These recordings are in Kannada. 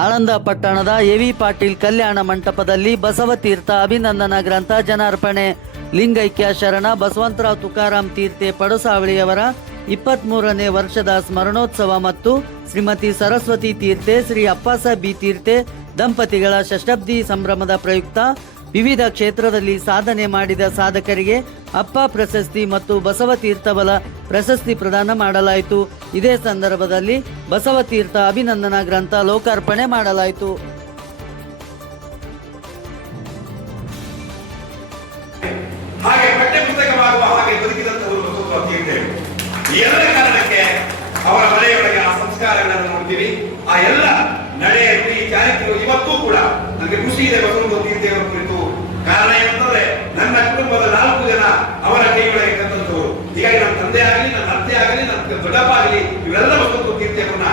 ಆಳಂದ ಪಟ್ಟಣದ ಎವಿ ಪಾಟೀಲ್ ಕಲ್ಯಾಣ ಮಂಟಪದಲ್ಲಿ ಬಸವತೀರ್ಥ ಅಭಿನಂದನಾ ಗ್ರಂಥ ಜನಾರ್ಪಣೆ. ಲಿಂಗೈಕ್ಯ ಶರಣ ಬಸವಂತರಾವ್ ತುಕಾರಾಮ್ ತೀರ್ಥೆ ಪಡುಸಾವಳಿಯವರ 23ನೇ ವರ್ಷದ ಸ್ಮರಣೋತ್ಸವ ಮತ್ತು ಶ್ರೀಮತಿ ಸರಸ್ವತಿ ತೀರ್ಥೆ ಶ್ರೀ ಅಪ್ಪಾಸಾಹೇಬ್ ಬಿ ತೀರ್ಥೆ ದಂಪತಿಗಳ ಷಷ್ಠಬ್ದಿ ಸಂಭ್ರಮದ ಪ್ರಯುಕ್ತ ವಿವಿಧ ಕ್ಷೇತ್ರದಲ್ಲಿ ಸಾಧನೆ ಮಾಡಿದ ಸಾಧಕರಿಗೆ ಅಪ್ಪ ಪ್ರಶಸ್ತಿ ಮತ್ತು ಬಸವತೀರ್ಥಬಲ ಪ್ರಶಸ್ತಿ ಪ್ರದಾನ ಮಾಡಲಾಯಿತು. ಇದೇ ಸಂದರ್ಭದಲ್ಲಿ ಬಸವತೀರ್ಥ ಅಭಿನಂದನಾ ಗ್ರಂಥ ಲೋಕಾರ್ಪಣೆ ಮಾಡಲಾಯಿತು. ಹಾಗೆ ಪಠ್ಯ ಪುಸ್ತಕವಾಗುವ ಹಾಗೆ ಬದುಕಿದಂತವರು ಬಸವರಾವ್ ತೀರ್ಥರು. ಈ ಎಲ್ಲ ಕಾರಣಕ್ಕೆ ಅವರ ಮನೆಯೊಳಗೆ ಆ ಸಂಸ್ಕಾರಗಳನ್ನು ನೋಡ್ತೀವಿ. ಆ ಎಲ್ಲ ನಡೆ ನುಡಿ ಚಾರಿತ್ರ್ಯಗಳು ಇವತ್ತೂ ಕೂಡ ನನಗೆ ಖುಷಿ ಇದೆ ಬಸವರಾವ್ ತೀರ್ಥರ ಕುರಿತು. ಕಾರಣ ಏನಂತಂದ್ರೆ ನನ್ನ ಕುಟುಂಬದ 4 ಜನ ಅವರ ಕೈಯೊಳಗೆ ಕತ್ತಂತವರು. ಹೀಗಾಗಿ ನನ್ನ ತಂದೆ ಆಗಲಿ, ನನ್ನ ಅತ್ತೆ ಆಗಲಿ, ನನ್ನ ದೊಡ್ಡಪ್ಪ ಆಗಲಿ, ಇವೆಲ್ಲ ಬಸವರಾವ್ ತೀರ್ಥರನ್ನ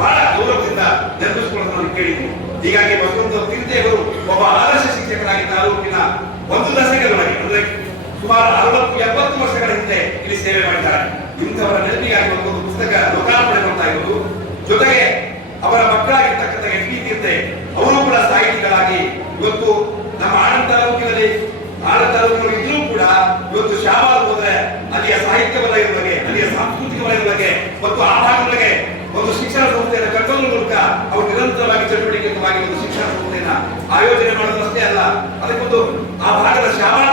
ಬಹಳ ಗೌರವದಿಂದ ನೆನಪಿಸಿಕೊಳ್ಳೋದು ನಾನು ಕೇಳಿದ್ದೀನಿ. ಹೀಗಾಗಿ ಬಸವರಾವ್ ತೀರ್ಥರು ಒಬ್ಬ ಆದರ್ಶ ಶಿಕ್ಷಕರಾಗಿ ತಾಲೂಕಿನ 1 ದಶಕದೊಳಗೆ ಅಂದ್ರೆ ಸುಮಾರು 60-70 ವರ್ಷಗಳ ಹಿಂದೆ ಇಲ್ಲಿ ಸೇವೆ ಮಾಡಿದ್ದಾರೆ. ಇಂಥವರ ನೆನಪಿಗಾಗಿ ಒಂದು ಪುಸ್ತಕ ಲೋಕಾರ್ಪಣೆ ಮಾಡ್ತಾ ಇರುವುದು, ಜೊತೆಗೆ ಅವರ ಮಕ್ಕಳಾಗಿರ್ತಕ್ಕಂಥ ಎಸ್.ಪಿ. ತೀರ್ಥೆ ಅವರು ಕೂಡ ಸಾಹಿತಿಗಳಾಗಿ ಇವತ್ತು ನಮ್ಮ ಆಳಂದ ತಾಲೂಕಿನಲ್ಲಿ ಇದ್ರೂ ಕೂಡ ಇವತ್ತು ಶಾಬಾದ್ ಹೋದ್ರೆ ಅಲ್ಲಿಯ ಸಾಹಿತ್ಯ ವಲಯದ ಬಗ್ಗೆ, ಅಲ್ಲಿಯ ಸಾಂಸ್ಕೃತಿಕ ವಲಯದ ಬಗ್ಗೆ ಮತ್ತು ಆ ಭಾಗಗಳಿಗೆ ಒಂದು ಶಿಕ್ಷಣ ಸಂಸ್ಥೆಯನ್ನು ಕಟ್ಟುವ ಮೂಲಕ ಅವರು ನಿರಂತರವಾಗಿ ಚಟುವಟಿಕೆಯುತವಾಗಿ ಒಂದು ಶಿಕ್ಷಣ ಸಂಸ್ಥೆಯನ್ನ ಆಯೋಜನೆ ಮಾಡೋದಷ್ಟೇ ಅಲ್ಲ, ಅದಕ್ಕೊಂದು ಆ ಭಾಗದ ಶಾಬಾದ್